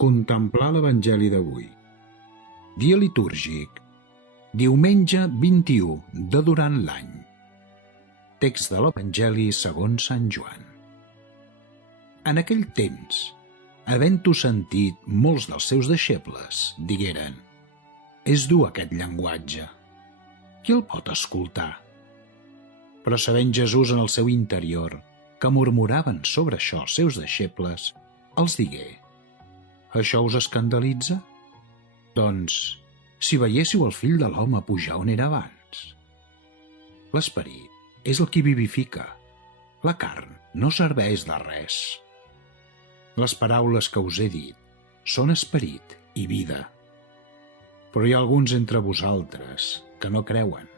Contemplar l'Evangeli d'avui. Dia litúrgic. Diumenge 21 de durant l'any. Text de l'Evangeli segons Sant Joan. En aquell temps, havent-ho sentit, molts dels seus deixebles digueren: «És dur aquest llenguatge. Qui el pot escoltar?» Però sabent Jesús en el seu interior que murmuraven sobre això els seus deixebles, els digué: «Això us escandalitza? Doncs, si veiéssiu el Fill de l'Home pujar on era abans. L'esperit és el qui vivifica, la carn no serveix de res. Les paraules que us he dit són esperit i vida. Però hi ha alguns entre vosaltres que no creuen».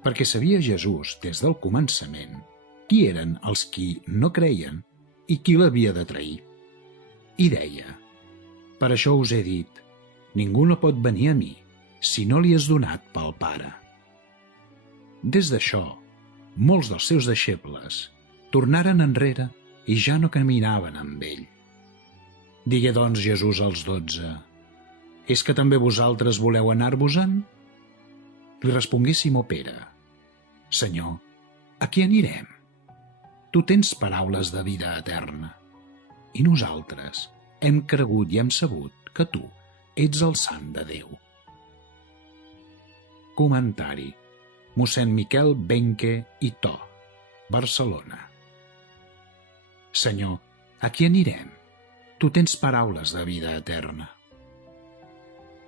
Perquè sabia Jesús des del començament qui eren els qui no creien i qui l'havia de trair. I deia: «Per això us he dit, ningú no pot venir a mi si no li és donat pel Pare». Des d'això, molts dels seus deixebles tornaren enrere i ja no caminaven amb ell. Digué doncs Jesús als 12: «És que també vosaltres voleu anar-vos-en?» Li respongué Simó Pere: «Senyor, a qui anirem? Tu tens paraules de vida eterna, i nosaltres hem cregut i hem sabut que tu ets el Sant de Déu». Comentari: mossèn Miquel Benque i To, Barcelona. Senyor, a qui anirem? Tu tens paraules de vida eterna.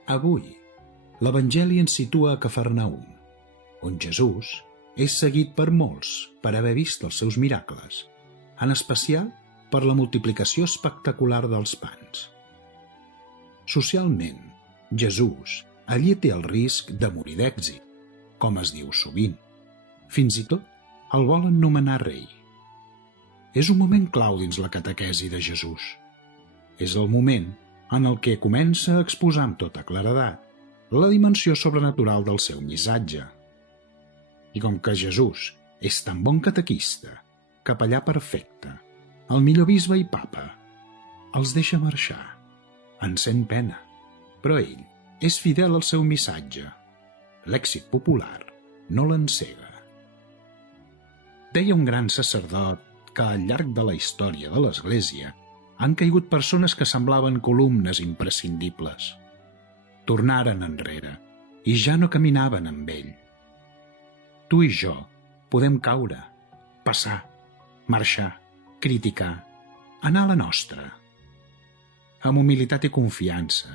Avui, l'Evangeli ens situa a Cafarnaüm, on Jesús és seguit per molts per haver vist els seus miracles, en especial per la multiplicació espectacular dels pans. Socialment, Jesús allí té el risc de morir d'èxit, com es diu sovint. Fins i tot el volen nomenar rei. És un moment clau dins la catequesi de Jesús. És el moment en el que comença a exposar amb tota claredat la dimensió sobrenatural del seu missatge. I com que Jesús és tan bon catequista, capellà perfecte, el millor bisbe i papa, els deixa marxar. En sent pena, però ell és fidel al seu missatge. L'èxit popular no l'encega. Deia un gran sacerdot que al llarg de la història de l'Església han caigut persones que semblaven columnes imprescindibles. Tornaren enrere i ja no caminaven amb ell. Tu i jo podem caure, passar, marxar, criticar, anar a la nostra. Amb humilitat i confiança,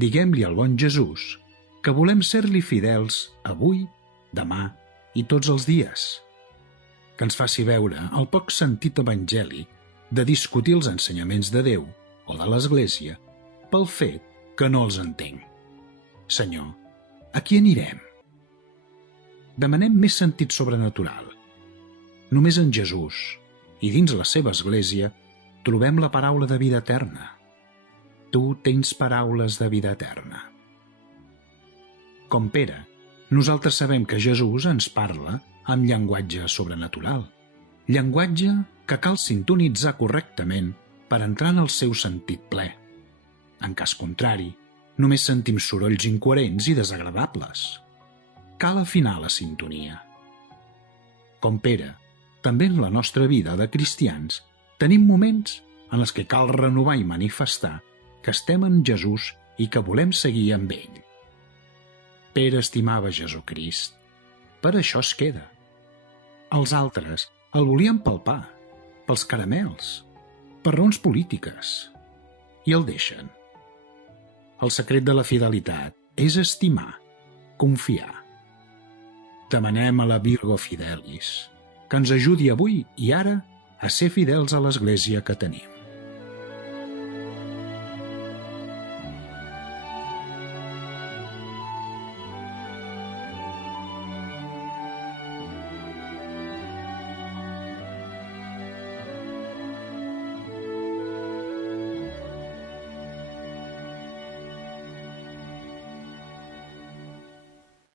diguem-li al bon Jesús que volem ser-li fidels avui, demà i tots els dies. Que ens faci veure el poc sentit evangeli de discutir els ensenyaments de Déu o de l'Església pel fet que no els entenc. Senyor, a qui anirem? Demanem més sentit sobrenatural. Només en Jesús i dins la seva Església trobem la paraula de vida eterna. Tu tens paraules de vida eterna. Com Pere, nosaltres sabem que Jesús ens parla amb llenguatge sobrenatural, llenguatge que cal sintonitzar correctament per entrar en el seu sentit ple. En cas contrari, només sentim sorolls incoherents i desagradables. Cal afinar la sintonia. Com Pere, també en la nostra vida de cristians tenim moments en els que cal renovar i manifestar que estem en Jesús i que volem seguir amb ell. Pere estimava Jesucrist. Per això es queda. Els altres el volien pel pa, pels caramels, per raons polítiques, i el deixen. El secret de la fidelitat és estimar, confiar. Demanem a la Virgo Fidelis que ens ajudi avui i ara a ser fidels a l'Església que tenim.